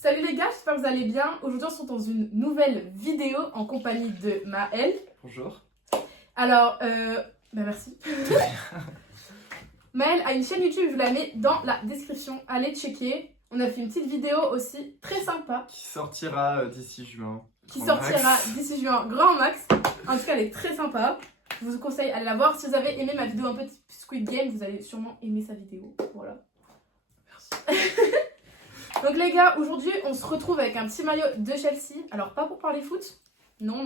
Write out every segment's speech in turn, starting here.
Salut les gars, j'espère que vous allez bien. Aujourd'hui on se retrouve dans une nouvelle vidéo en compagnie de Maëlle. Bonjour. Alors, merci. Maëlle a une chaîne YouTube, je vous la mets dans la description. Allez checker. On a fait une petite vidéo aussi très sympa. Qui sortira d'ici juin. Qui sortira d'ici juin, grand max. En tout cas, elle est très sympa. Je vous conseille d'aller la voir. Si vous avez aimé ma vidéo un peu de Squid Game, vous allez sûrement aimer sa vidéo. Voilà. Merci. Donc les gars, aujourd'hui on se retrouve avec un petit maillot de Chelsea. Alors pas pour parler foot, non.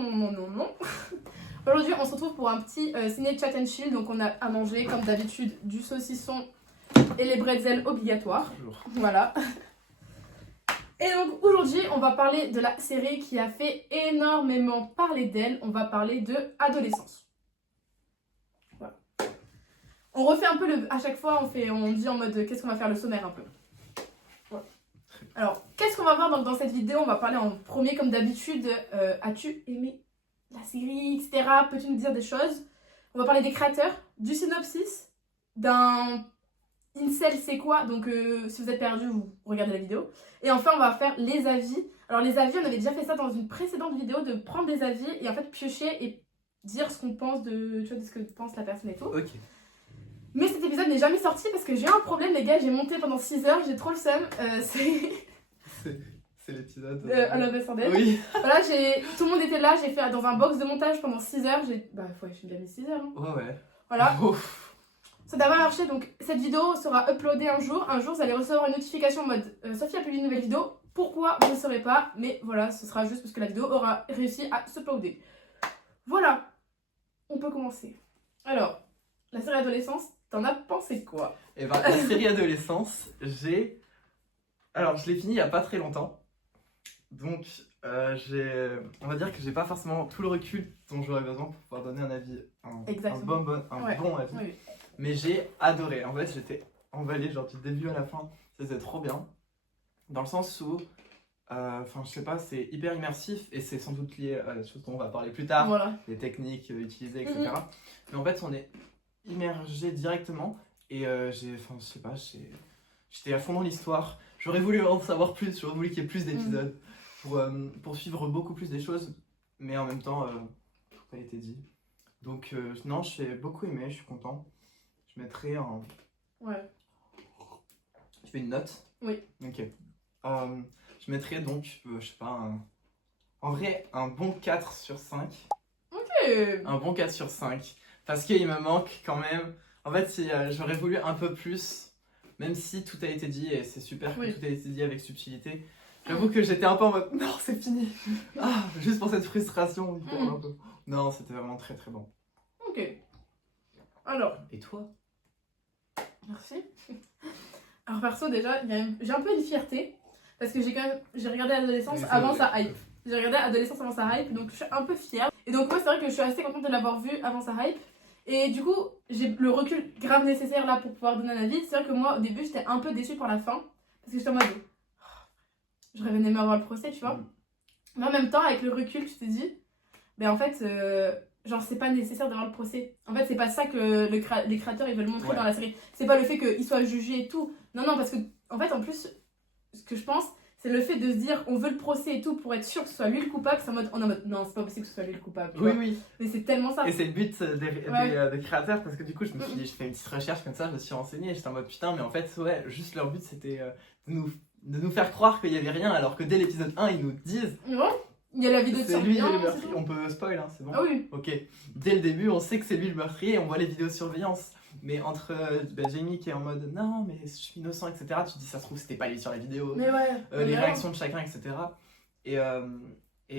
Aujourd'hui on se retrouve pour un petit ciné chat and chill. Donc on a à manger comme d'habitude du saucisson et les bretzels obligatoires. Bonjour. Voilà. Et donc aujourd'hui on va parler de la série qui a fait énormément parler d'elle. On va parler de Adolescence. Voilà. On refait un peu à chaque fois on dit en mode qu'est-ce qu'on va faire le sommaire un peu. Alors, qu'est-ce qu'on va voir dans cette vidéo? On va parler en premier, comme d'habitude, as-tu aimé la série, etc. Peux-tu nous dire des choses? On va parler des créateurs, du synopsis, d'un incel c'est quoi? Donc, si vous êtes perdu, vous regardez la vidéo. Et enfin, on va faire les avis. Alors, les avis, on avait déjà fait ça dans une précédente vidéo, de prendre des avis et en fait piocher et dire ce qu'on pense de ce que pense la personne et tout. Ok. Mais cet épisode n'est jamais sorti parce que j'ai eu un problème, les gars. J'ai monté pendant 6 heures, j'ai trop le seum. C'est l'épisode. I Love Us Dead. Oui. Voilà, tout le monde était là, j'ai fait dans un box de montage pendant 6 heures. Bah, j'ai bien mis 6 heures. Hein. Ouais. Voilà. Ouf. Ça n'a pas marché, donc cette vidéo sera uploadée un jour. Un jour, vous allez recevoir une notification en mode Sophie a publié une nouvelle vidéo. Pourquoi? Je ne saurais pas, mais voilà, ce sera juste parce que la vidéo aura réussi à s'uploader. Voilà. On peut commencer. Alors, la série Adolescence, t'en as pensé quoi? Et ben, la série Adolescence, Alors, je l'ai fini il y a pas très longtemps. Donc, on va dire que j'ai pas forcément tout le recul dont j'aurais besoin pour pouvoir donner un avis, un bon avis. Oui. Mais j'ai adoré. En fait, j'étais emballé, genre du début à la fin. C'était trop bien. Dans le sens où, je sais pas, c'est hyper immersif et c'est sans doute lié à la chose dont on va parler plus tard, Voilà. les techniques utilisées, etc. Mais en fait, on est immergé directement et j'étais à fond dans l'histoire. J'aurais voulu en savoir plus, j'aurais voulu qu'il y ait plus d'épisodes pour suivre beaucoup plus des choses, mais en même temps, tout a été dit. Donc, non, j'ai beaucoup aimé, je suis content. Je mettrai un. Ouais. Tu fais une note? Oui. Ok. Je mettrai donc, je sais pas, en vrai, un bon 4 sur 5. Ok. Un bon 4 sur 5. Parce qu'il me manque quand même. En fait, j'aurais voulu un peu plus, même si tout a été dit, et c'est super que tout a été dit avec subtilité. J'avoue que j'étais un peu en mode, non, c'est fini. Ah, juste pour cette frustration. Un peu. Non, c'était vraiment très très bon. Ok. Alors. Et toi? Merci. Alors perso déjà, j'ai un peu une fierté parce que j'ai regardé Adolescence avant sa hype. J'ai regardé Adolescence avant sa hype, donc je suis un peu fière. Et donc moi c'est vrai que je suis assez contente de l'avoir vu avant sa hype. Et du coup, j'ai le recul grave nécessaire là pour pouvoir donner un avis. C'est vrai que moi au début j'étais un peu déçue par la fin parce que j'étais en mode j'aurais bien aimé avoir le procès, tu vois. Mais en même temps, avec le recul, tu te dis, ben en fait, genre c'est pas nécessaire d'avoir le procès. En fait, c'est pas ça que les créateurs ils veulent montrer dans la série. C'est pas le fait qu'il soit jugé et tout. Non, parce que en fait, en plus, ce que je pense, c'est le fait de se dire on veut le procès et tout pour être sûr que ce soit lui le coupable. C'est on est en mode non, c'est pas possible que ce soit lui le coupable. Oui. Mais c'est tellement ça. Et c'est le but des créateurs parce que du coup, je me suis dit, je fais une petite recherche comme ça, je me suis renseigné et j'étais en mode putain, mais en fait, ouais, juste leur but c'était de nous faire croire qu'il y avait rien alors que dès l'épisode 1, ils nous disent. Non. Il y a la vidéo de surveillance. C'est lui le meurtrier. On peut spoil, hein, c'est bon? Ah oui. Ok. Dès le début, on sait que c'est lui le meurtrier et on voit les vidéos de surveillance. Mais entre Jamie qui est en mode non, mais je suis innocent, etc., tu te dis ça se trouve, c'était pas lui sur la vidéo. Mais ouais. Les réactions de chacun, etc. Et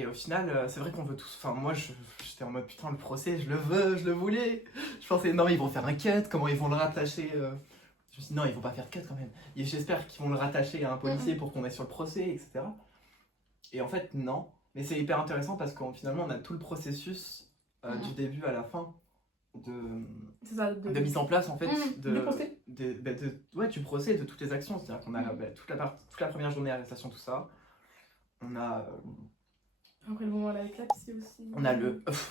au final, c'est vrai qu'on veut tous. Enfin, moi, j'étais en mode putain, le procès, je le veux, je le voulais. Je pensais non, ils vont faire un cut, comment ils vont le rattacher. Je me suis dit non, ils vont pas faire de cut quand même. Et j'espère qu'ils vont le rattacher à un policier pour qu'on aille sur le procès, etc. Et en fait, non. Mais c'est hyper intéressant parce qu'en finalement, on a tout le processus du début à la fin de mise en place en fait du procès, de toutes les actions. C'est-à-dire qu'on a toute la première journée d'arrestation, tout ça. On a après le moment là avec la psy aussi.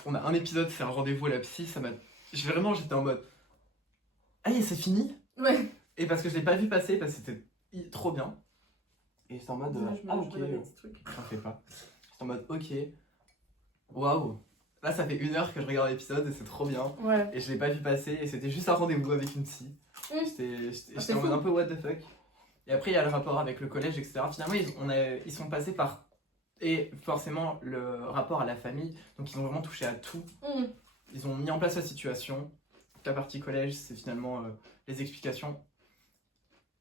On a un épisode, c'est un rendez-vous à la psy. J'étais en mode ah c'est fini. Ouais. Et parce que je l'ai pas vu passer parce que c'était trop bien. Et j'étais en mode, Je ah me ok, donne des petits trucs. j'en fais pas. J'étais en mode, ok, waouh. Là, ça fait 1 heure que je regarde l'épisode et c'est trop bien. Ouais. Et je l'ai pas vu passer et c'était juste un rendez-vous avec une psy. J'étais en mode un peu what the fuck. Et après, il y a le rapport avec le collège, etc. Finalement, ils sont passés par. Et forcément, le rapport à la famille. Donc, ils ont vraiment touché à tout. Ils ont mis en place la situation. La partie collège, c'est finalement les explications.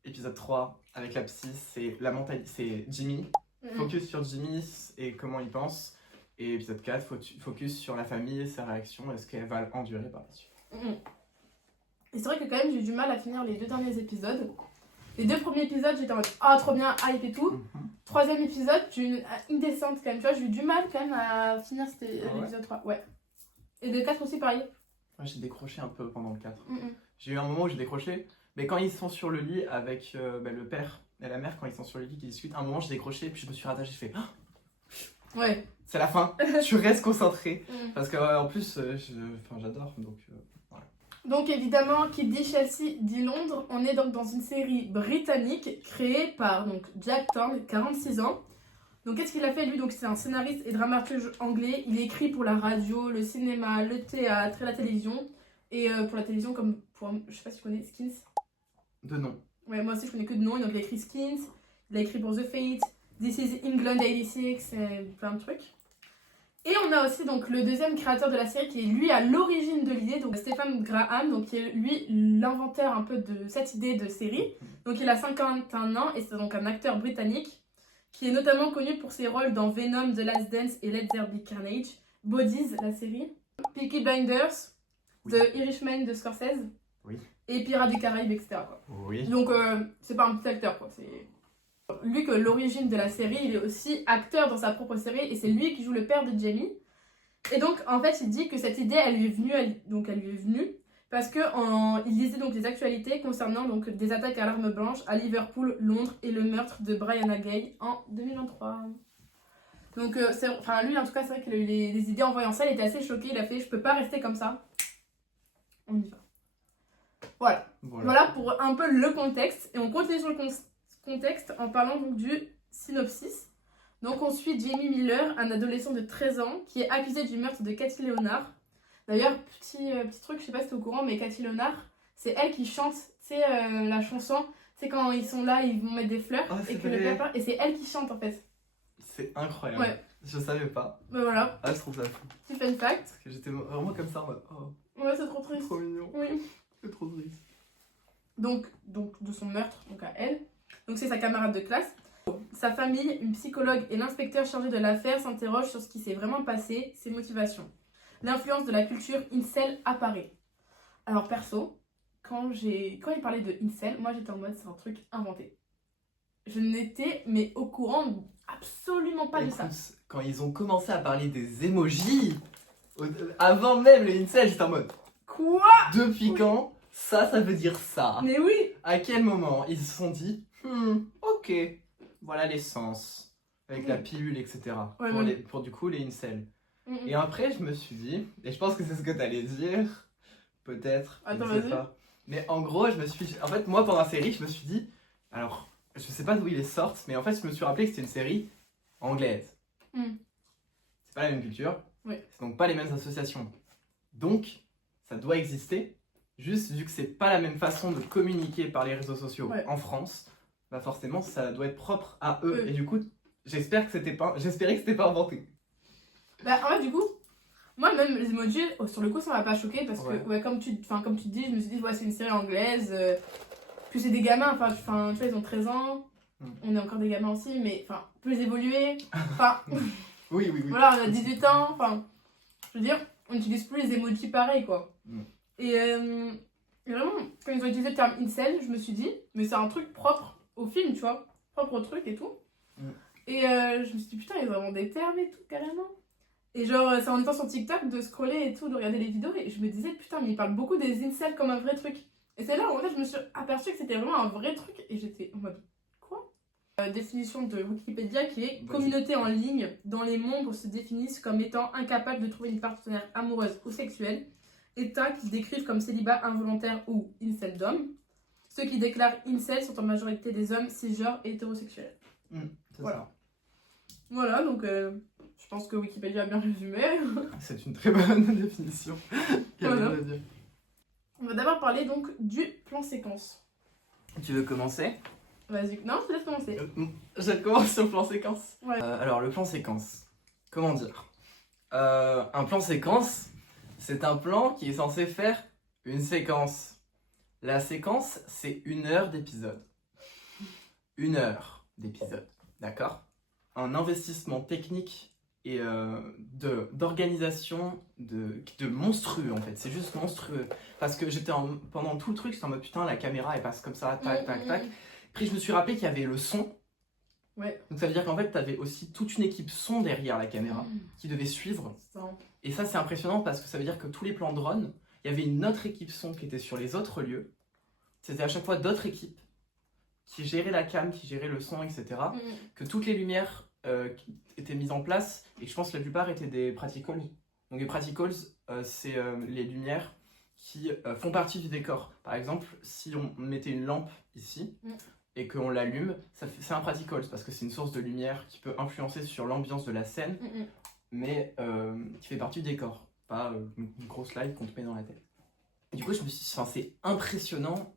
Épisode 3, avec la psy, c'est la mentalité. C'est Jimmy. Focus sur Jimmy et comment il pense. Et épisode 4, focus sur la famille et sa réaction. Est-ce qu'elle va endurer par la suite. Et c'est vrai que quand même, j'ai eu du mal à finir les 2 derniers épisodes. Les 2 premiers épisodes, j'étais en mode ah, trop bien, hype et tout. 3e épisode, j'ai une descente quand même. Tu vois, j'ai eu du mal quand même à finir l'épisode 3. Ouais. Et le 4 aussi, pareil. Ouais, j'ai décroché un peu pendant le 4. J'ai eu un moment où j'ai décroché. Mais quand ils sont sur le lit avec le père et la mère, quand ils sont sur le lit, qui discutent, à un moment j'ai décroché, puis je me suis rattaché, je fais ah, ouais. C'est la fin, tu restes concentré. Parce qu'en plus, j'adore. Donc évidemment, qui dit Chelsea dit Londres. On est donc dans une série britannique créée par donc, Jack Thorne, 46 ans. Donc qu'est-ce qu'il a fait lui? Donc c'est un scénariste et dramaturge anglais. Il écrit pour la radio, le cinéma, le théâtre et la télévision. Et pour la télévision, comme pour, je sais pas si tu connais Skins. De nom. Ouais, moi aussi je connais que de nom. Et donc il a écrit Skins, il a écrit pour The Fate, This is England 86, et plein de trucs. Et on a aussi donc le 2e créateur de la série qui est lui à l'origine de l'idée, donc Stephen Graham, donc qui est lui l'inventeur un peu de cette idée de série. Donc il a 51 ans et c'est donc un acteur britannique qui est notamment connu pour ses rôles dans Venom, The Last Dance et Let There Be Carnage, Bodies, la série, Peaky Blinders, The Irishman de Scorsese, et Pirates des Caraïbes, etc. quoi. Donc c'est pas un petit acteur quoi, c'est... Lui que l'origine de la série, il est aussi acteur dans sa propre série et c'est lui qui joue le père de Jamie. Et donc en fait il dit que cette idée elle lui est venue parce que il lisait donc les actualités concernant donc des attaques à l'arme blanche à Liverpool, Londres et le meurtre de Brianna Gay en 2023. Donc lui en tout cas c'est vrai qu'il a eu les idées en voyant ça, il était assez choqué, il a fait je peux pas rester comme ça. On y va. Voilà pour un peu le contexte et on continue sur le contexte en parlant donc du synopsis. Donc on suit Jamie Miller, un adolescent de 13 ans qui est accusé du meurtre de Cathy Leonard. D'ailleurs, petit truc, je sais pas si t'es au courant, mais Cathy Leonard, c'est elle qui chante, tu sais, la chanson, tu sais, quand ils sont là, ils vont mettre des fleurs, et que le père part, et c'est elle qui chante en fait. C'est incroyable. Ouais. Je savais pas. Bah voilà. Ah, je trouve ça fou. Petit fun fact. Parce que j'étais vraiment comme ça en mode oh. Ouais, c'est trop triste. Trop mignon. Oui. C'est trop triste. Donc de son meurtre, donc à elle. Donc c'est sa camarade de classe. Sa famille, une psychologue et l'inspecteur chargé de l'affaire s'interrogent sur ce qui s'est vraiment passé, ses motivations. L'influence de la culture incel apparaît. Alors perso, quand il parlait de incel, moi j'étais en mode c'est un truc inventé. Je n'étais mais au courant absolument pas de ça. Quand ils ont commencé à parler des emojis, avant même les incel, j'étais en mode quoi? Depuis quand ça veut dire ça? Mais oui. À quel moment ils se sont dit ok, voilà l'essence avec la pilule, etc. Ouais, pour du coup les incels. Et après je me suis dit, et je pense que c'est ce que t'allais dire, peut-être, attends, je sais pas. Mais en gros en fait moi pendant la série je me suis dit, alors je sais pas d'où ils sortent, mais en fait je me suis rappelé que c'était une série anglaise. C'est pas la même culture, c'est donc pas les mêmes associations. Donc ça doit exister. Juste vu que c'est pas la même façon de communiquer par les réseaux sociaux en France, bah forcément ça doit être propre à eux. Et du coup, j'espérais que c'était pas inventé. Bah en fait du coup, moi même les emojis, sur le coup ça m'a pas choqué parce que comme tu dis, je me suis dit c'est une série anglaise, que c'est des gamins, tu vois ils ont 13 ans, on est encore des gamins aussi, mais plus évolués, oui. Voilà, on a 18 ans, je veux dire, on n'utilise plus les emojis pareils quoi. Et vraiment, quand ils ont utilisé le terme incel, je me suis dit, mais c'est un truc propre au film, tu vois, propre au truc et tout. Et je me suis dit, putain, ils ont vraiment des termes et tout, carrément. Et genre, c'est en étant sur TikTok de scroller et tout, de regarder les vidéos, et je me disais, putain, mais ils parlent beaucoup des incels comme un vrai truc. Et c'est là où en fait, je me suis aperçue que c'était vraiment un vrai truc, et j'étais en mode, quoi? Définition de Wikipédia qui est communauté en ligne dont les membres se définissent comme étant incapables de trouver une partenaire amoureuse ou sexuelle. États qu'ils décrivent comme célibat involontaire ou inceldom. Ceux qui déclarent incel sont en majorité des hommes cisgenres et hétérosexuels. C'est Voilà. ça. Voilà, donc je pense que Wikipédia a bien résumé. C'est une très bonne définition. Il y a Voilà. rien à dire. On va d'abord parler donc du plan séquence. Tu veux commencer? Vas-y, non, je te laisse commencer. Je commence sur le plan séquence. Ouais. Alors, le plan séquence, comment dire? Un plan séquence, c'est un plan qui est censé faire une séquence. La séquence, c'est 1 heure d'épisode. 1 heure d'épisode, d'accord? Un investissement technique et d'organisation de monstrueux en fait. C'est juste monstrueux. Parce que pendant tout le truc, j'étais en mode putain, la caméra elle passe comme ça, tac, tac, tac. Puis je me suis rappelé qu'il y avait le son. Ouais. Donc ça veut dire qu'en fait, tu avais aussi toute une équipe son derrière la caméra qui devait suivre. Et ça, c'est impressionnant parce que ça veut dire que tous les plans drone, il y avait une autre équipe son qui était sur les autres lieux. C'était à chaque fois d'autres équipes qui géraient la cam, qui géraient le son, etc. Que toutes les lumières qui étaient mises en place et que je pense que la plupart étaient des praticals. Donc les praticals, c'est les lumières qui font partie du décor. Par exemple, si on mettait une lampe ici et qu'on l'allume, c'est un pratical parce que c'est une source de lumière qui peut influencer sur l'ambiance de la scène, mais qui fait partie du décor, pas une grosse light qu'on te met dans la tête. Et du coup, je me suis dit, c'est impressionnant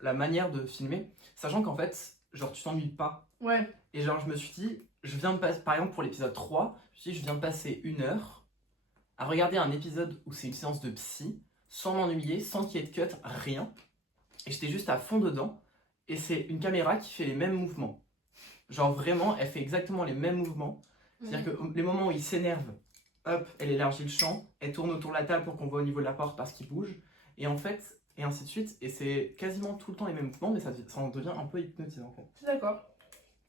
la manière de filmer, sachant qu'en fait, genre, tu t'ennuies pas. Ouais. Et genre, je me suis dit, je viens de passer, par exemple, pour l'épisode 3, je me suis dit, je viens de passer 1 heure à regarder un épisode où c'est une séance de psy, sans m'ennuyer, sans qu'il y ait de cut, rien. Et j'étais juste à fond dedans. Et c'est une caméra qui fait les mêmes mouvements. Genre, vraiment, elle fait exactement les mêmes mouvements. C'est-à-dire que les moments où il s'énerve, hop, elle élargit le champ, elle tourne autour de la table pour qu'on voit au niveau de la porte parce qu'il bouge. Et en fait, et ainsi de suite. Et c'est quasiment tout le temps les mêmes mouvements, mais ça en devient un peu hypnotisant en fait. Je suis d'accord.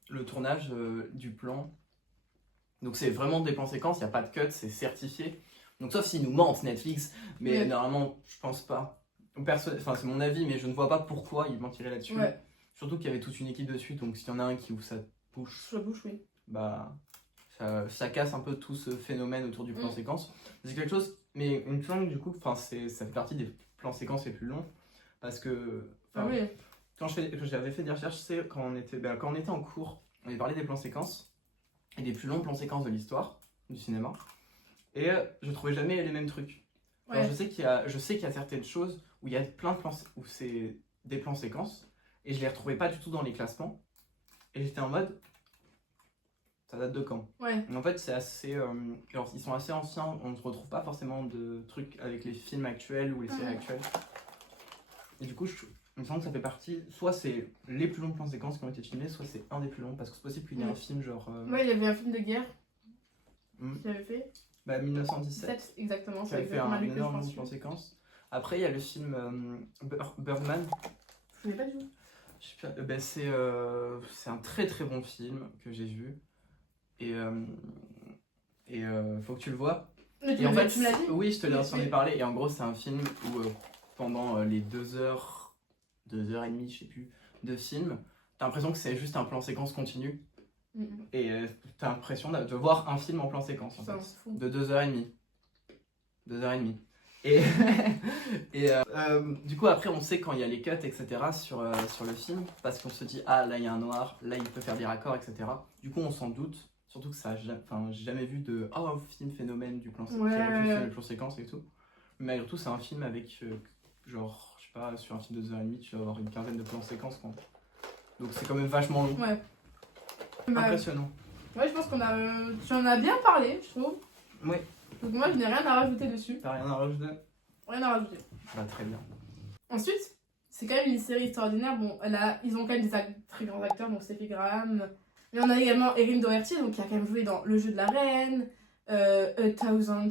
Le tournage du plan. Donc c'est vraiment des plans séquences, il n'y a pas de cut, c'est certifié. Donc sauf s'ils nous mentent Netflix, mais normalement je pense pas. Enfin c'est mon avis, mais je ne vois pas pourquoi ils mentiraient là-dessus. Ouais. Surtout qu'il y avait toute une équipe dessus, donc s'il y en a un qui ouvre sa bouche, Oui. bah ça casse un peu tout ce phénomène autour du plan séquence. C'est quelque chose, mais une planque du coup, ça fait partie des plans séquences les plus longs, parce que Oui. quand j'avais fait des recherches, c'est quand on était en cours, on avait parlé des plans séquences et des plus longs plans séquences de l'histoire du cinéma, et je trouvais jamais les mêmes trucs. Alors, je sais qu'il y a certaines choses où il y a plein de plans où c'est des plans séquences et je les retrouvais pas du tout dans les classements, et j'étais en mode ça date de quand? Ouais. En fait, c'est assez. Alors, ils sont assez anciens, on ne retrouve pas forcément de trucs avec les films actuels ou les séries actuelles. Et du coup, il me semble que ça fait partie. Soit c'est les plus longs plans séquences qui ont été filmés, soit c'est un des plus longs, parce que c'est possible qu'il y ait un film genre. Ouais, il y avait un film de guerre qu'il avait fait. Bah, 1917. Exactement, qui avait fait un énorme plan séquence. Après, il y a le film Birdman. Je ne sais pas du tout. Je sais pas, c'est un très très bon film que j'ai vu. Et faut que tu le vois. Mais et en fait, tu me l'as dit? Oui, je te l'ai entendu parler. Et en gros, c'est un film où pendant les 2 heures, 2 heures et demie, je sais plus, de film, t'as l'impression que c'est juste un plan séquence continu. Et t'as l'impression de voir un film en plan séquence en fait, de 2 heures et demie. 2 heures et demie. Et, du coup, après, on sait quand il y a les cuts, etc. sur le film, parce qu'on se dit, ah là il y a un noir, là il peut faire des raccords, etc. Du coup, on s'en doute. Surtout que j'ai jamais vu de film phénomène du plan séquence, le plan séquence et tout. Mais malgré tout, c'est un film avec genre, je sais pas, sur un film de 2 heures et demie, tu vas avoir une quinzaine de plans séquences quoi. Donc c'est quand même vachement long. Ouais. Impressionnant. Ouais, je pense tu en as bien parlé, je trouve. Oui. Donc moi, je n'ai rien à rajouter dessus. T'as rien à rajouter? Rien à rajouter. Bah très bien. Ensuite, c'est quand même une série extraordinaire. Bon, ils ont quand même des très grands acteurs, donc Steffi Graham. Mais on a également Erin Doherty, donc qui a quand même joué dans Le Jeu de la Reine, A Thousand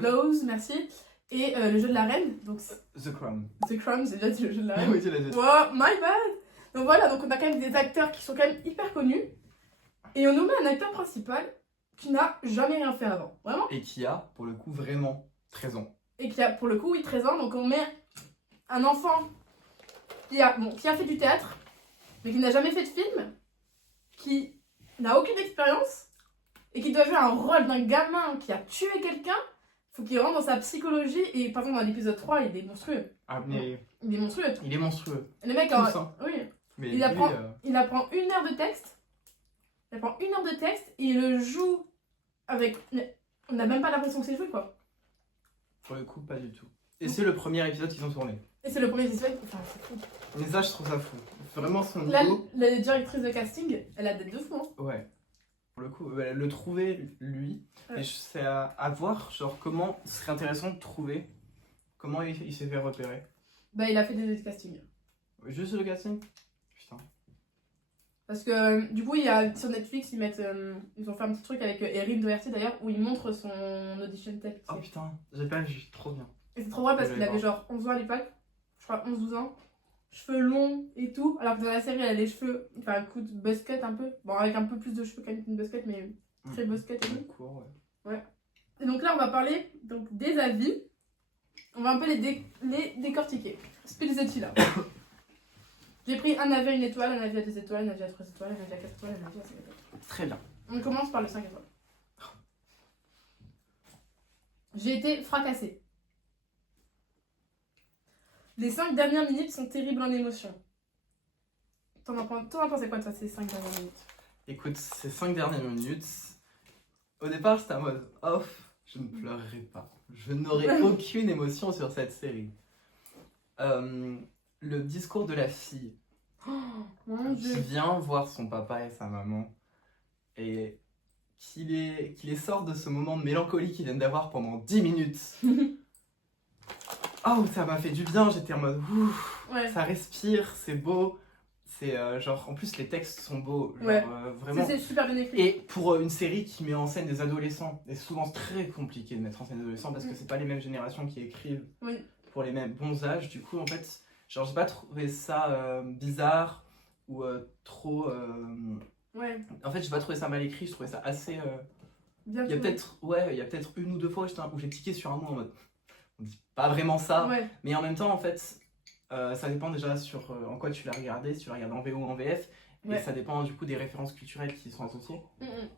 Blows, merci, et Le Jeu de la Reine, donc The Crown. The Crown, j'ai déjà dit Le Jeu de la Reine. Oui, tu l'as dit. Wow, my bad. Donc voilà, donc on a quand même des acteurs qui sont quand même hyper connus, et on nous met un acteur principal qui n'a jamais rien fait avant, vraiment. Et qui a, pour le coup, vraiment 13 ans. Et qui a, pour le coup, oui, 13 ans, donc on met un enfant qui a fait du théâtre, mais qui n'a jamais fait de film, qui n'a aucune expérience et qui doit jouer un rôle d'un gamin qui a tué quelqu'un. Il faut qu'il rentre dans sa psychologie. Et par exemple, dans l'épisode 3, il est monstrueux. Ah, mais. Il est monstrueux. Il est monstrueux. Le mec, Tous, hein. Oui. Mais Il apprend 1 heure de texte Elle prend 1 heure de texte et il le joue avec... On n'a même pas l'impression que c'est joué, quoi. Pour le coup, pas du tout. Et c'est le premier épisode qu'ils ont tourné. Et c'est le premier épisode, enfin, c'est fou. Mais ça, je trouve ça fou. Vraiment, son Là, niveau... la directrice de casting, elle a des deux fous, hein. Ouais. Pour le coup, le trouver, lui, Ouais. et c'est à voir, genre, comment ce serait intéressant de trouver, comment il s'est fait repérer. Bah, il a fait des castings. Juste le casting. Putain. Parce que du coup, il y a, sur Netflix, ils ont fait un petit truc avec Erin Doherty d'ailleurs, où il montre son audition tape. Oh putain, j'ai pas vu, trop bien. Et c'est trop drôle parce Je qu'il vais avait genre 11 ans à l'époque, je crois 11-12 ans, cheveux longs et tout, alors que dans la série, elle a les cheveux, enfin un coup de buzz cut un peu, bon avec un peu plus de cheveux quand même qu'une buzz cut, mais très buzz cut et tout. Court, ouais. Et donc là, on va parler donc, des avis, on va un peu les décortiquer. Spill the tea là. J'ai pris un avis à 1 étoile, un avis à 2 étoiles, un avis à 3 étoiles, un avis à 4 étoiles, un avis à 5 étoiles. Très bien. On commence par le 5 étoiles. J'ai été fracassée. Les 5 dernières minutes sont terribles en émotion. T'en as pensé quoi de ça, ces 5 dernières minutes? Écoute, ces 5 dernières minutes, au départ, j'étais en mode off, je ne pleurerai pas. Je n'aurai aucune émotion sur cette série. Le discours de la fille Mon qui Dieu. vient voir son papa et sa maman et qui les sort de ce moment de mélancolie qu'ils viennent d'avoir pendant 10 minutes. Oh, ça m'a fait du bien, j'étais en mode ouf, Ouais. ça respire, c'est beau. C'est genre, en plus les textes sont beaux, genre, Ouais. vraiment. C'est super bien écrit. Et pour une série qui met en scène des adolescents, c'est souvent très compliqué de mettre en scène des adolescents parce que c'est pas les mêmes générations qui écrivent Oui. pour les mêmes bons âges. Du coup, en fait, genre, j'ai pas trouvé ça bizarre ou trop. Ouais. En fait, j'ai pas trouvé ça mal écrit, je trouvais ça assez. Bien Il y a trouvé. peut-être 1 ou 2 fois où j'ai tiqué sur un mot en mode. On dit pas vraiment ça, Ouais. mais en même temps, en fait, ça dépend déjà sur en quoi tu l'as regardé, si tu l'as regardé en VO ou en VF. Ouais. Et ça dépend du coup des références culturelles qui y sont associées. Mm, mm.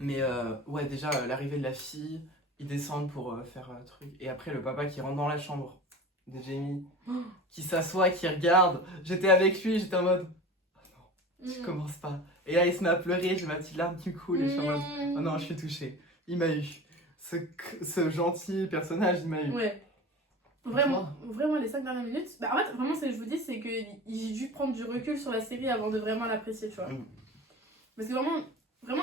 Mais ouais, déjà, l'arrivée de la fille, ils descendent pour faire un truc. Et après, le papa qui rentre dans la chambre de Jamie, qui s'assoit, qui regarde. J'étais avec lui, j'étais en mode, tu Mm. commences pas. Et là, il se met à pleurer, j'ai ma petite larme qui me coule. Et je suis en mode, oh non, je suis touchée. Il m'a eu. Ce gentil personnage, il m'a eu. Ouais. Vraiment, les 5 dernières minutes. Bah, en fait, vraiment, ce que je vous dis, c'est que j'ai dû prendre du recul sur la série avant de vraiment l'apprécier, tu vois. Mm. Parce que vraiment,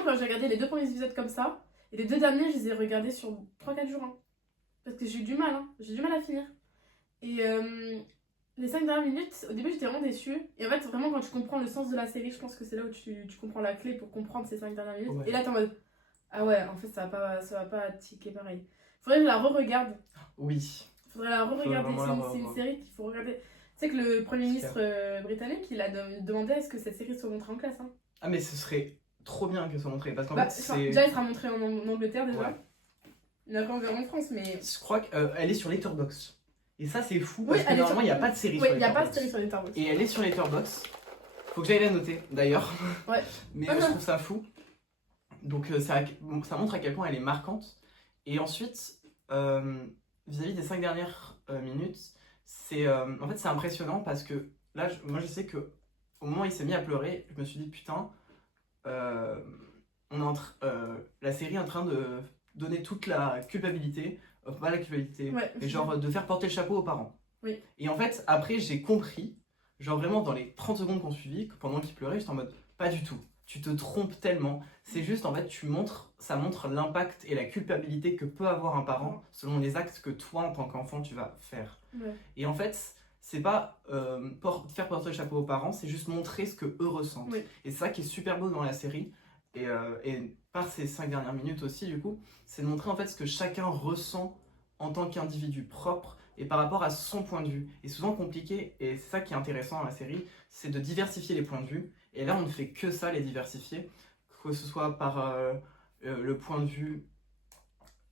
quand j'ai regardé les 2 premiers épisodes comme ça, et les 2 derniers, je les ai regardés sur 3-4 jours. Hein. Parce que j'ai eu du mal, hein. J'ai du mal à finir. Et les 5 dernières minutes, au début, j'étais vraiment déçue. Et en fait, vraiment, quand tu comprends le sens de la série, je pense que c'est là où tu comprends la clé pour comprendre ces 5 dernières minutes. Ouais. Et là, t'es en mode, ah ouais, en fait, ça va pas ticker pareil. Faudrait que je la re-regarde. Oui. Faudrait la re-regarder. Vraiment C'est une série qu'il faut regarder. Tu sais que le Premier ministre britannique, il a demandé à ce que cette série soit montrée en classe. Hein. Ah, mais ce serait trop bien qu'elle soit montrée. Parce qu'en Bah, fait, enfin, c'est. déjà, elle sera montrée en Angleterre déjà. Ouais. Il n'y en a pas encore en France, mais. Je crois qu'elle est sur Letterboxd. Et ça, c'est fou. Oui, Parce que elle est normalement, il sur- n'y a pas de série Ouais, sur il n'y a pas de Letterboxd. série sur Letterboxd. Et elle est sur Letterboxd. Faut que j'aille la noter, d'ailleurs. Ouais. Mais je trouve ça fou. Donc ça montre à quel point elle est marquante. Et ensuite, vis-à-vis des 5 dernières minutes, en fait c'est impressionnant parce que là, moi je sais que au moment où il s'est mis à pleurer, je me suis dit putain, la série est en train de donner toute la culpabilité, pas la culpabilité, Ouais. mais genre de faire porter le chapeau aux parents. Oui. Et en fait, après j'ai compris, genre vraiment dans les 30 secondes qu'on suivit, que pendant qu'il pleurait, j'étais en mode pas du tout. Tu te trompes tellement. C'est juste, en fait, ça montre l'impact et la culpabilité que peut avoir un parent selon les actes que toi, en tant qu'enfant, tu vas faire. Ouais. Et en fait, c'est pas faire porter le chapeau aux parents, c'est juste montrer ce que eux ressentent. Oui. Et c'est ça qui est super beau dans la série. Et par ces 5 dernières minutes aussi, du coup, c'est de montrer en fait ce que chacun ressent en tant qu'individu propre et par rapport à son point de vue. Et souvent compliqué, et c'est ça qui est intéressant dans la série, c'est de diversifier les points de vue. Et là, on ne fait que ça, les diversifier, que ce soit par le point de vue,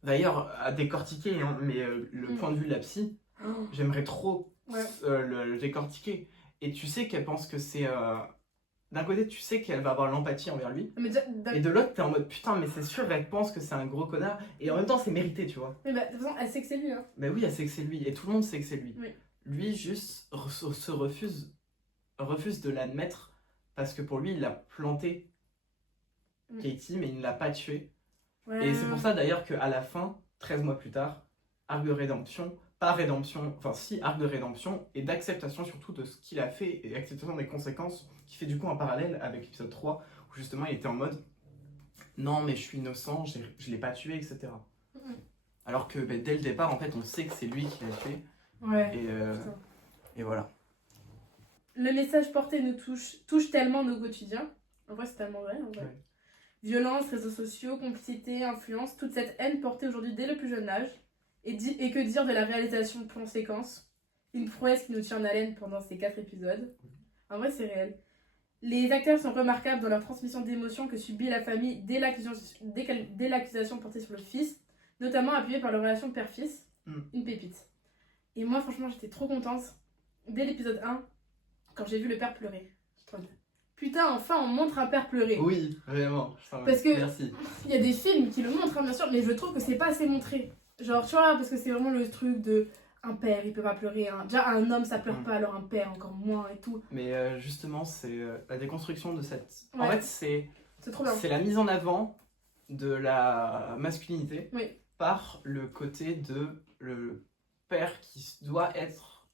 d'ailleurs, à décortiquer, hein, mais le point de vue de la psy, j'aimerais trop le décortiquer. Et tu sais qu'elle pense que c'est... D'un côté, tu sais qu'elle va avoir l'empathie envers lui, Mais et de l'autre, t'es en mode putain, mais c'est sûr, elle pense que c'est un gros connard, et en même temps, c'est mérité, tu vois. mais bah, de toute façon, elle sait que c'est lui. Hein. Mais oui, elle sait que c'est lui, et tout le monde sait que c'est lui. Oui. Lui, juste, se refuse de l'admettre, parce que pour lui, il l'a planté Katie, mais il ne l'a pas tuée. Ouais. Et c'est pour ça d'ailleurs qu'à la fin, 13 mois plus tard, arc de rédemption, pas rédemption, enfin si, arc de rédemption, et d'acceptation surtout de ce qu'il a fait, et acceptation des conséquences, qui fait du coup un parallèle avec l'épisode 3, où justement il était en mode non mais je suis innocent, je l'ai pas tué, etc. Alors que dès le départ, en fait, on sait que c'est lui qui l'a tué. Ouais. Et voilà. Le message porté nous touche tellement nos quotidiens. En vrai, c'est tellement vrai. En vrai. Ouais. Violence, réseaux sociaux, complicité, influence, toute cette haine portée aujourd'hui dès le plus jeune âge. Et que dire de la réalisation plan séquence, une prouesse qui nous tient en haleine pendant ces 4 épisodes. En vrai, c'est réel. Les acteurs sont remarquables dans leur transmission d'émotions que subit la famille dès l'accusation portée sur le fils, notamment appuyée par la relation père-fils, une pépite. Et moi, franchement, j'étais trop contente. Dès l'épisode 1, quand j'ai vu le père pleurer. Putain, enfin, on montre un père pleurer. Oui, vraiment. Parce que merci. Il y a des films qui le montrent, hein, bien sûr, mais je trouve que c'est pas assez montré. Genre, tu vois, parce que c'est vraiment le truc de un père, il peut pas pleurer. Hein. Déjà, un homme, ça pleure pas, alors un père, encore moins et tout. Mais justement, c'est la déconstruction de cette. Ouais. En fait, c'est trop bien. C'est la mise en avant de la masculinité par le côté de le père qui doit être,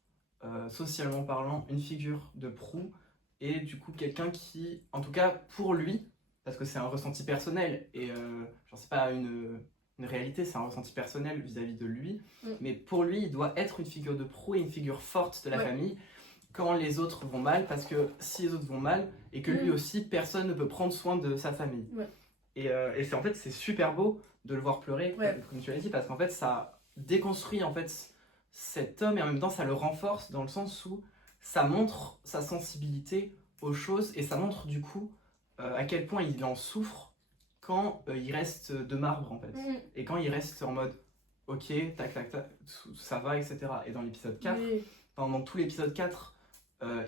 socialement parlant, une figure de proue et du coup quelqu'un qui, en tout cas pour lui, parce que c'est un ressenti personnel et genre c'est pas une réalité, c'est un ressenti personnel vis-à-vis de lui, mais pour lui, il doit être une figure de proue et une figure forte de la famille quand les autres vont mal, parce que si les autres vont mal, et que lui aussi, personne ne peut prendre soin de sa famille. Et en fait, c'est super beau de le voir pleurer, comme tu l'as dit, parce qu'en fait, ça déconstruit en fait cet homme, et en même temps, ça le renforce dans le sens où ça montre sa sensibilité aux choses, et ça montre du coup à quel point il en souffre quand il reste de marbre en fait. Et quand il reste en mode ok, tac tac tac, ça va, etc. Et dans l'épisode 4, pendant tout l'épisode 4,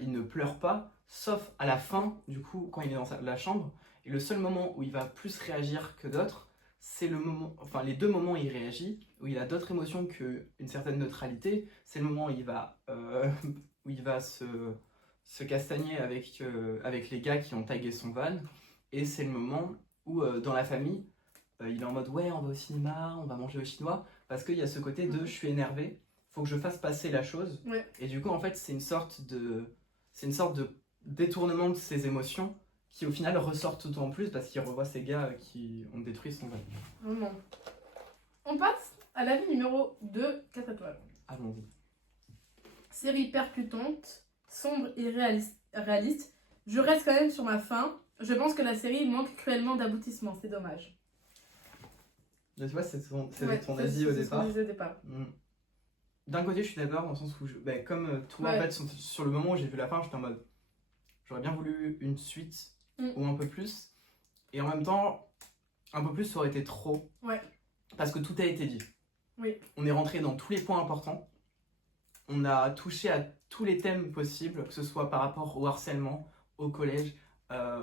il ne pleure pas, sauf à la fin, du coup, quand il est dans la chambre. Et le seul moment où il va plus réagir que d'autres, c'est le moment, enfin les 2 moments où il réagit, où il a d'autres émotions qu'une certaine neutralité. C'est le moment où il va se castagner avec les gars qui ont tagué son van. Et c'est le moment où dans la famille, il est en mode ouais, on va au cinéma, on va manger au chinois, parce qu'il y a ce côté de je suis énervé, faut que je fasse passer la chose. Et du coup en fait c'est une sorte de détournement de ses émotions qui au final ressortent tout en plus parce qu'il revoit ces gars qui ont détruit son van. Vraiment. On passe à l'avis numéro 2, 4 étoiles. Allons-y. Série percutante, sombre et réaliste. Je reste quand même sur ma fin. Je pense que la série manque cruellement d'aboutissement, c'est dommage. Tu vois, c'est ton avis au départ. D'un côté, je suis d'accord dans le sens où, comme toi, en fait, sur le moment où j'ai vu la fin, j'étais en mode j'aurais bien voulu une suite ou un peu plus. Et en même temps, un peu plus, ça aurait été trop. Parce que tout a été dit. On est rentré dans tous les points importants. On a touché à tous les thèmes possibles, que ce soit par rapport au harcèlement, au collège,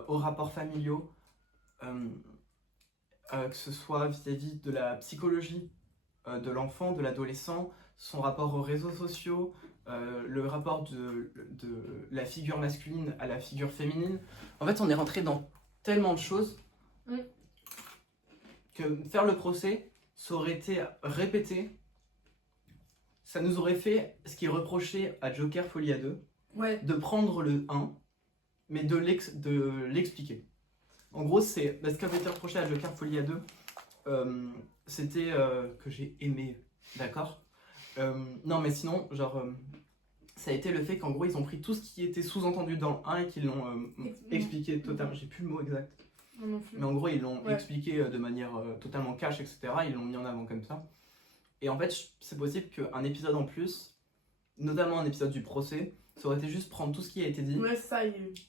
aux rapports familiaux, que ce soit vis-à-vis de la psychologie de l'enfant, de l'adolescent, son rapport aux réseaux sociaux, le rapport de la figure masculine à la figure féminine. En fait, on est rentré dans tellement de choses que faire le procès, ça aurait été répété. Ça nous aurait fait ce qui est reproché à Joker Folie à 2, de prendre le 1, mais de l'expliquer. En gros, c'est ce qui avait été reproché à Joker Folie à 2, c'était que j'ai aimé, d'accord. Non, mais sinon, genre, ça a été le fait qu'en gros, ils ont pris tout ce qui était sous-entendu dans le 1 et qu'ils l'ont expliqué totalement. J'ai plus le mot exact. Mais en gros, ils l'ont expliqué de manière totalement cash, etc. Ils l'ont mis en avant comme ça. Et en fait, c'est possible qu'un épisode en plus, notamment un épisode du procès, ça aurait été juste prendre tout ce qui a été dit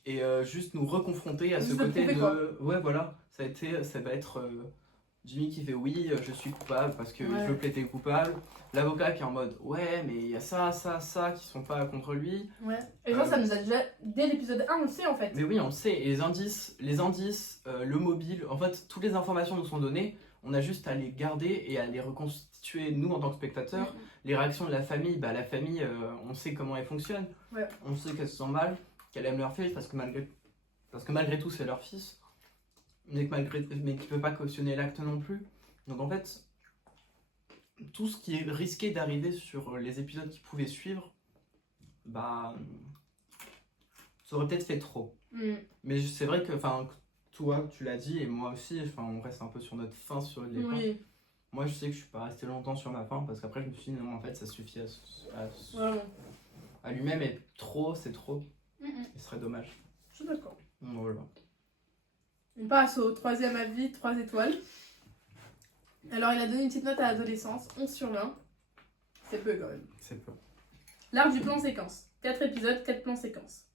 et juste nous reconfronter à ce côté de... Ouais, voilà, ça va être Jimmy qui fait oui, je suis coupable parce que je veux plaider coupable. L'avocat qui est en mode ouais, mais il y a ça qui sont pas contre lui. Et genre, ça nous a déjà... Dès l'épisode 1, on le sait en fait. Mais oui, on le sait. Et les indices, le mobile, en fait, toutes les informations nous sont données. On a juste à les garder et à les reconstituer, nous, en tant que spectateurs. Les réactions de la famille, la famille, on sait comment elle fonctionne. On sait qu'elle se sent mal, qu'elle aime leur fils parce que malgré tout, c'est leur fils. mais qui peut pas cautionner l'acte non plus. Donc en fait, tout ce qui est risqué d'arriver sur les épisodes qui pouvaient suivre, bah, ça aurait peut-être fait trop. Mais c'est vrai que, enfin, toi, tu l'as dit, et moi aussi, enfin, on reste un peu sur notre faim sur les fins. Oui. Moi, je sais que je suis pas resté longtemps sur ma faim, parce qu'après, je me suis dit, non, en fait, ça suffit Vraiment. à lui-même, et trop, c'est trop. Mm. Ce serait dommage. Je suis d'accord. Donc, voilà. On passe au 3e avis, 3 étoiles. Alors, il a donné une petite note à l'adolescence, 11 sur 20. C'est peu quand même. C'est peu. L'art du plan séquence. 4 épisodes, 4 plans séquences.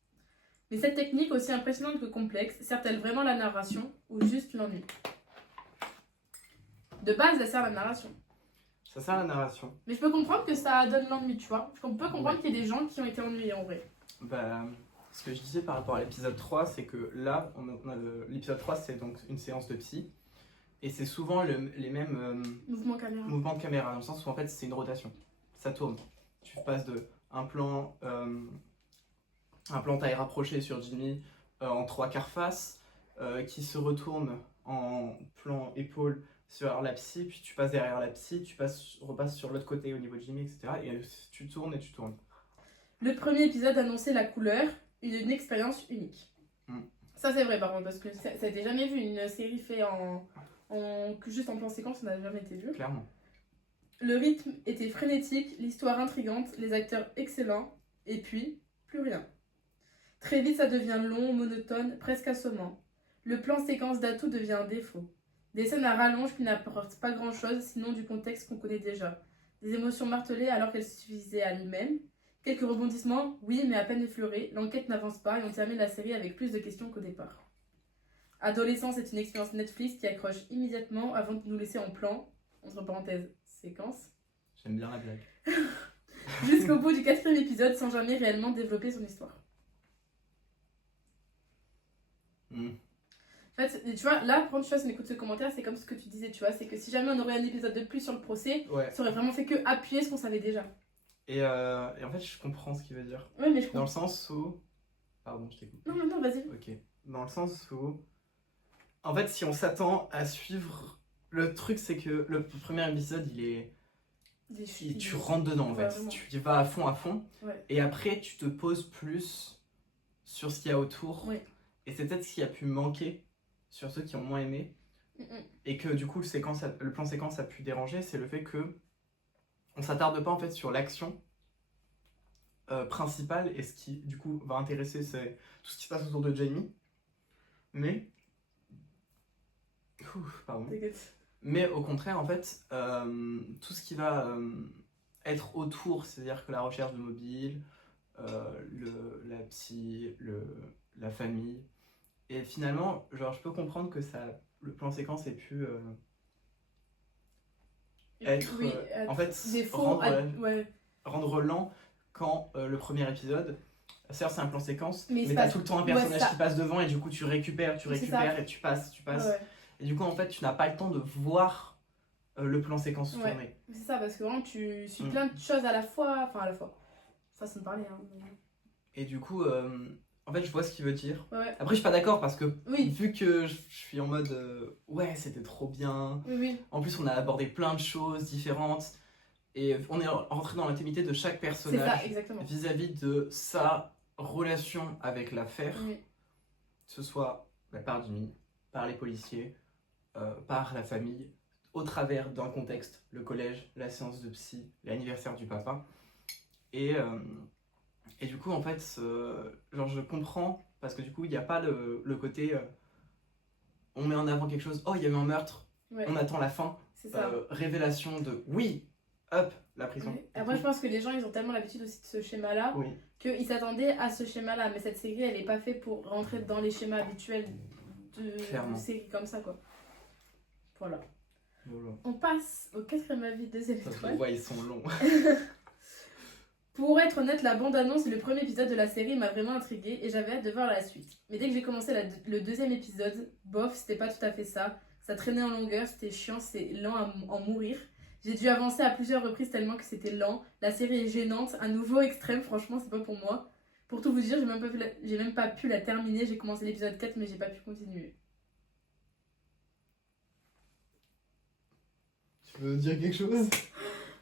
Mais cette technique, aussi impressionnante que complexe, sert-elle vraiment la narration ou juste l'ennui? De base, elle sert la narration. Ça sert à la narration. Mais je peux comprendre que ça donne l'ennui, tu vois. Je peux comprendre Ouais. qu'il y ait des gens qui ont été ennuyés en vrai. Bah, ce que je disais par rapport à l'épisode 3, c'est que là, l'épisode 3, c'est donc une séance de psy. Et c'est souvent les mêmes Mouvement caméra. mouvements de caméra, dans le sens où en fait c'est une rotation. Ça tourne. Tu passes de un plan taille rapprochée sur Jimmy en 3/4 face, qui se retourne en plan épaule sur la psy, puis tu passes derrière la psy, repasses sur l'autre côté au niveau de Jimmy, etc. Et tu tournes et tu tournes. Le premier épisode annonçait la couleur, une expérience unique. Ça c'est vrai par contre, parce que ça a été jamais vu. Une série faite juste en plan séquence, ça n'a jamais été vu. Clairement. Le rythme était frénétique, l'histoire intrigante, les acteurs excellents, et puis, plus rien. Très vite ça devient long, monotone, presque assommant. Le plan séquence d'atout devient un défaut. Des scènes à rallonge qui n'apportent pas grand chose, sinon du contexte qu'on connaît déjà. Des émotions martelées alors qu'elles suffisaient à lui-même. Quelques rebondissements, oui, mais à peine effleurés. L'enquête n'avance pas et on termine la série avec plus de questions qu'au départ. Adolescence est une expérience Netflix qui accroche immédiatement avant de nous laisser en plan, entre parenthèses, séquence, J'aime bien la blague. jusqu'au bout du 4e épisode sans jamais réellement développer son histoire. En fait, tu vois, là, quand tu vois, si on écoute ce commentaire, c'est comme ce que tu disais, tu vois, c'est que si jamais on aurait un épisode de plus sur le procès, Ouais. ça aurait vraiment fait que appuyer ce qu'on savait déjà. Et en fait, je comprends ce qu'il veut dire. Ouais, mais je Dans comprends. le sens où... Pardon, je t'écoute. Non, vas-y. Ok. Dans le sens où... En fait, si on s'attend à suivre... Le truc, c'est que le premier épisode, tu rentres dedans, en Ouais, fait. vraiment. Tu y vas à fond. Ouais. Et après, tu te poses plus sur ce qu'il y a autour. Ouais. Et c'est peut-être ce qui a pu manquer sur ceux qui ont moins aimé. Et que du coup, le plan séquence a pu déranger, c'est le fait que on s'attarde pas en fait sur l'action principale, et ce qui du coup va intéresser, c'est tout ce qui se passe autour de Jamie. Mais pardon. T'inquiète. Mais au contraire, en fait, tout ce qui va être autour, c'est-à-dire que la recherche de mobile, la psy, la famille, et finalement, genre, je peux comprendre que le plan séquence ait pu être, Oui, en fait, défaut, rendre lent quand le premier épisode, certes c'est un plan séquence, Mais mais t'as tout le temps un personnage ça. qui passe devant et du coup tu récupères et tu passes. Ouais. Et du coup en fait tu n'as pas le temps de voir le plan séquence Ouais. tourner. C'est ça, parce que vraiment tu suis plein de choses à la fois, façon de parler, hein. Et du coup, en fait je vois ce qu'il veut dire. Ouais. Après je suis pas d'accord parce que Oui. vu que je suis en mode ouais c'était trop bien. Oui. En plus on a abordé plein de choses différentes et on est rentré dans l'intimité de chaque C'est personnage ça, exactement. vis-à-vis de sa relation avec l'affaire, Oui. que ce soit par Jimmy, par les policiers, par la famille, au travers d'un contexte, le collège, la séance de psy, l'anniversaire du papa. Et du coup, en fait, genre, je comprends, parce que du coup, il n'y a pas le côté on met en avant quelque chose, oh, il y a eu un meurtre, Ouais. on attend la fin, C'est ça. révélation de oui, hop, la prison. Oui. Après, je pense que les gens, ils ont tellement l'habitude aussi de ce schéma-là Oui. qu'ils s'attendaient à ce schéma-là. Mais cette série, elle n'est pas faite pour rentrer dans les schémas habituels de séries comme ça, quoi. Voilà. On passe au 4e avis, 2e Ça se étoile. voit, ils sont longs. Pour être honnête, la bande-annonce et le premier épisode de la série m'a vraiment intriguée et j'avais hâte de voir la suite. Mais dès que j'ai commencé le 2e épisode, bof, c'était pas tout à fait ça. Ça traînait en longueur, c'était chiant, c'est lent à en mourir. J'ai dû avancer à plusieurs reprises tellement que c'était lent. La série est gênante, un nouveau extrême, franchement, c'est pas pour moi. Pour tout vous dire, j'ai même pas pu la terminer. J'ai commencé l'épisode 4, mais j'ai pas pu continuer. veux dire quelque chose?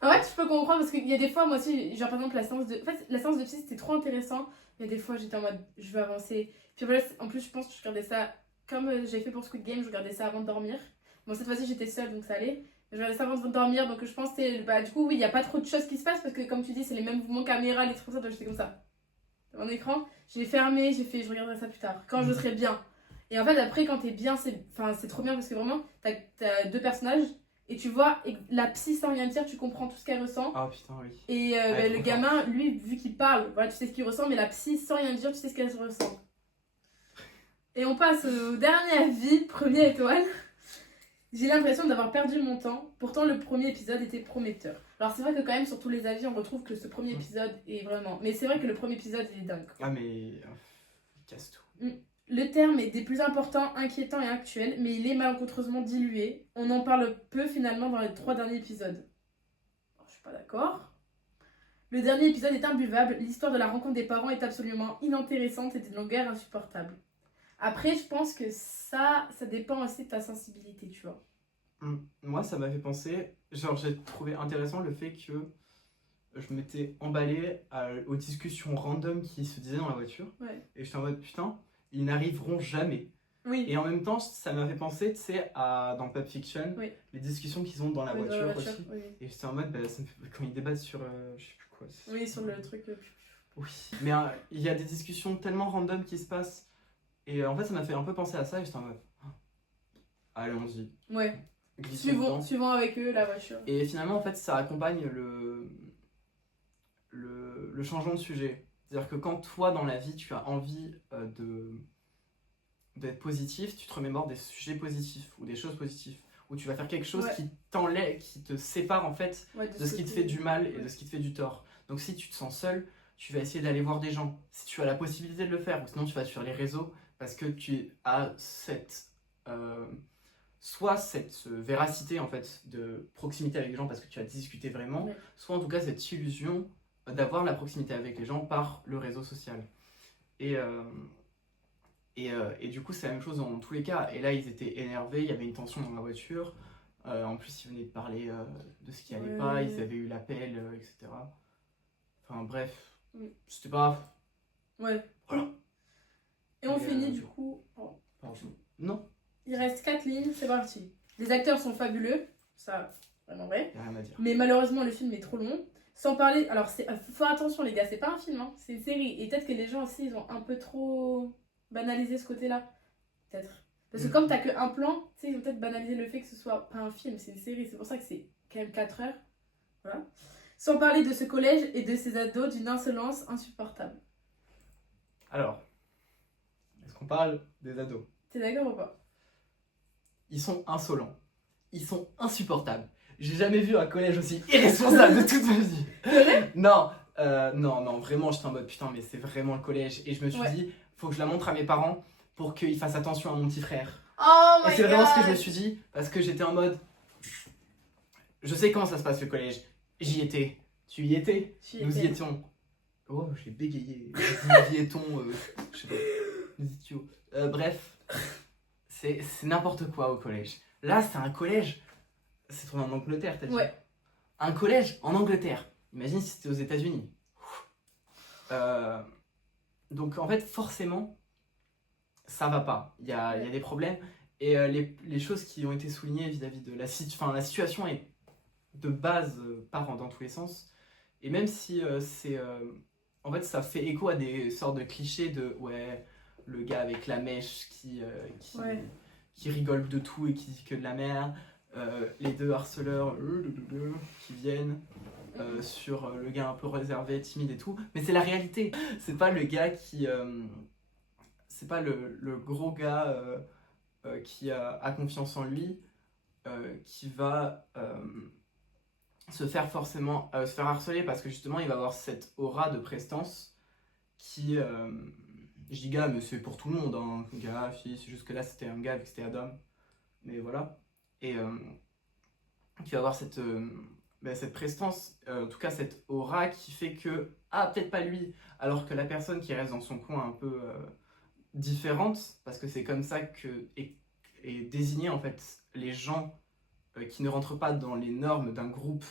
En fait, je peux comprendre parce qu'il y a des fois, moi aussi, genre par exemple, la séance de. En fait, la séance de psy c'était trop intéressant. Il y a des fois, j'étais en mode, je veux avancer. Puis voilà, en plus, je pense que je regardais ça comme j'ai fait pour Squid Game, je regardais ça avant de dormir. Bon, cette fois-ci, j'étais seule donc ça allait. Je regardais ça avant de dormir donc je pense que bah, du coup, oui, il n'y a pas trop de choses qui se passent parce que comme tu dis, c'est les mêmes mouvements caméra, les trucs comme ça, donc j'étais comme ça. Mon écran, j'ai fermé, j'ai fait, je regarderai ça plus tard, quand je serai bien. Et en fait, après, quand t'es bien, c'est trop bien parce que vraiment, t'as deux personnages. Et tu vois, et la psy sans rien dire, tu comprends tout ce qu'elle ressent. Ah putain, oui. Et Ouais, le trop gamin, lui, vu qu'il parle, voilà, tu sais ce qu'il ressent, mais la psy sans rien dire, tu sais ce qu'elle ressent. Et on passe au dernier avis, première étoile. J'ai l'impression d'avoir perdu mon temps, pourtant le premier épisode était prometteur. Alors c'est vrai que quand même sur tous les avis, on retrouve que ce premier épisode est vraiment... Mais c'est vrai que le premier épisode, il est dingue. Ah mais... il casse tout. Le terme est des plus importants, inquiétant et actuel, mais il est malencontreusement dilué. On en parle peu finalement dans les 3 derniers épisodes. Alors, je suis pas d'accord. Le dernier épisode est imbuvable, l'histoire de la rencontre des parents est absolument inintéressante et d'une longueur insupportable. Après, je pense que ça dépend aussi de ta sensibilité, tu vois. Moi, ça m'a fait penser... Genre, j'ai trouvé intéressant le fait que je m'étais emballé aux discussions random qui se disaient dans la voiture. Ouais. Et j'étais en mode, putain, ils n'arriveront jamais. Oui. Et en même temps, ça m'a fait penser, tu sais, dans Pulp Fiction, Oui. les discussions qu'ils ont dans la voiture aussi. Oui. Et j'étais en mode, bah, ça me fait... quand ils débattent sur... je sais plus quoi. Oui, sur le truc... Oui. Mais il y a des discussions tellement random qui se passent. Et en fait, ça m'a fait un peu penser à ça. Et j'étais en mode, allons-y. Ouais. Glissons Suivons avec eux la voiture. Et finalement, en fait, ça accompagne le changement de sujet. C'est-à-dire que quand toi, dans la vie, tu as envie d'être positif, tu te remémores des sujets positifs ou des choses positives. Ou tu vas faire quelque chose qui t'enlève, qui te sépare en fait de ce qui te fait du mal et de ce qui te fait du tort. Donc si tu te sens seul, tu vas essayer d'aller voir des gens. Si tu as la possibilité de le faire, ou sinon tu vas sur les réseaux parce que tu as soit cette véracité en fait de proximité avec les gens parce que tu as discuté vraiment, soit en tout cas cette illusion d'avoir la proximité avec les gens par le réseau social. Et du coup c'est la même chose dans tous les cas. Et là ils étaient énervés, il y avait une tension dans la voiture. En plus ils venaient de parler de ce qui allait pas, ils avaient eu l'appel, etc. Enfin bref, c'était pas... Ouais. Voilà. Et on finit du coup... Pardon. Non. Il reste 4 lignes, c'est parti. Les acteurs sont fabuleux, ça, vraiment vrai. Y a rien à dire. Mais malheureusement, le film est trop long. Sans parler, alors faut faire attention les gars, c'est pas un film, hein, c'est une série. Et peut-être que les gens aussi, ils ont un peu trop banalisé ce côté-là. Peut-être. Parce que comme t'as que un plan, tu sais, ils ont peut-être banalisé le fait que ce soit pas un film, c'est une série. C'est pour ça que c'est quand même 4 heures. Voilà. Sans parler de ce collège et de ces ados d'une insolence insupportable. Alors, est-ce qu'on parle des ados? T'es d'accord ou pas? Ils sont insolents. Ils sont insupportables. J'ai jamais vu un collège aussi irresponsable de toute ma vie. Non, non, vraiment, j'étais en mode putain, mais c'est vraiment le collège. Et je me suis dit, faut que je la montre à mes parents pour qu'ils fassent attention à mon petit frère. Oh my God. Et c'est vraiment ce que je me suis dit, parce que j'étais en mode, je sais comment ça se passe le collège. J'y étais. Tu y étais? Nous y étions. Oh, j'ai bégayé. Nous y étions, je sais pas, nous étions. Bref, c'est n'importe quoi au collège. Là, c'est un collège. C'est tourné en Angleterre, t'as dit? Ouais. Un collège en Angleterre. Imagine si c'était aux États-Unis. Donc en fait, forcément, ça va pas. Il y a des problèmes. Et les choses qui ont été soulignées vis-à-vis de la situation est de base part dans tous les sens. Et même si en fait, ça fait écho à des sortes de clichés de ouais, le gars avec la mèche qui rigole de tout et qui dit que de la merde. Les deux harceleurs qui viennent sur le gars un peu réservé, timide et tout. Mais c'est la réalité. C'est pas le gars qui... c'est pas le gros gars qui a confiance en lui qui va se faire forcément se faire harceler parce que justement il va avoir cette aura de prestance qui... je dis gars, mais c'est pour tout le monde, hein. Gars, fille, c'est juste que là c'était un gars avec c'était Adam. Mais voilà. Et qui va avoir cette prestance, en tout cas cette aura qui fait que, peut-être pas lui, alors que la personne qui reste dans son coin un peu différente, parce que c'est comme ça que est désigné en fait les gens qui ne rentrent pas dans les normes d'un groupe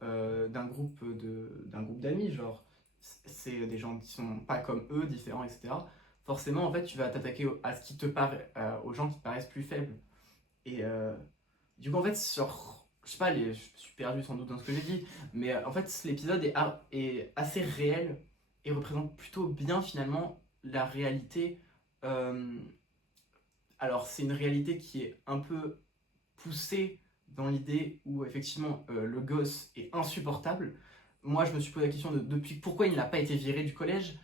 d'amis, genre c'est des gens qui sont pas comme eux, différents, etc. Forcément, en fait, tu vas t'attaquer à ce qui te paraît, aux gens qui te paraissent plus faibles. Et du coup, en fait, je sais pas, je suis perdu sans doute dans ce que j'ai dit, mais en fait, l'épisode est assez réel et représente plutôt bien finalement la réalité. Alors, c'est une réalité qui est un peu poussée dans l'idée où effectivement le gosse est insupportable. Moi, je me suis posé la question depuis pourquoi il n'a pas été viré du collège.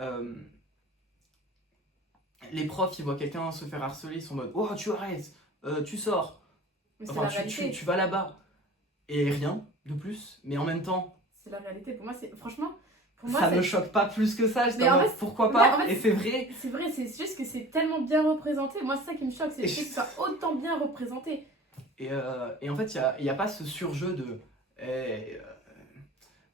Euh, les profs, ils voient quelqu'un se faire harceler, ils sont en mode oh, tu arrêtes, tu sors, Mais c'est enfin, la réalité. tu vas là-bas. Et rien de plus, mais en même temps, C'est la réalité. Pour moi, franchement, pour moi, ça me choque pas plus que ça. Mais en fait, pourquoi pas, en fait, et c'est vrai. C'est vrai, c'est juste que c'est tellement bien représenté. Moi, c'est ça qui me choque, c'est que c'est autant bien représenté. Et en fait, il n'y a pas ce surjeu de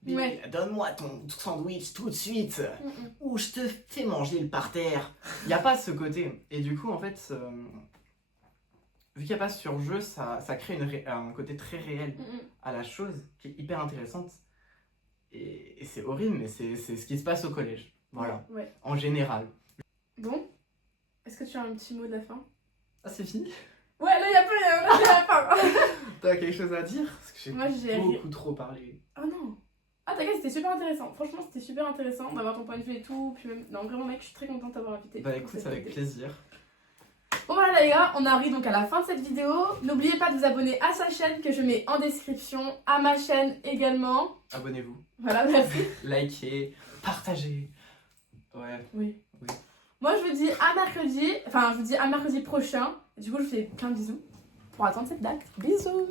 Ouais. donne-moi ton sandwich tout de suite, Mm-mm. ou je te fais manger le parterre. Il n'y a pas ce côté. Et du coup, en fait, vu qu'il n'y a pas ce surjeu, ça crée un côté très réel Mm-mm. à la chose qui est hyper intéressante. Et c'est horrible, mais c'est ce qui se passe au collège. Voilà, Ouais. en général. Bon, est-ce que tu as un petit mot de la fin? Ah, c'est fini? Ouais, là, il n'y a plus rien, là, c'est la fin. T'as quelque chose à dire? Parce que Moi, j'ai beaucoup trop parlé. Oh non. Ah, t'inquiète, c'était super intéressant. Franchement, c'était super intéressant d'avoir ton point de vue et tout. Puis même... Non, vraiment, mec, je suis très contente d'avoir invité. Bah écoute, avec plaisir. Bon voilà les gars, on arrive donc à la fin de cette vidéo. N'oubliez pas de vous abonner à sa chaîne que je mets en description, à ma chaîne également. Abonnez-vous. Voilà, merci. Likez, partagez. Ouais. Oui. Oui. Moi je vous dis à mercredi, enfin je vous dis à mercredi prochain. Du coup je vous fais plein de bisous pour attendre cette date. Bisous.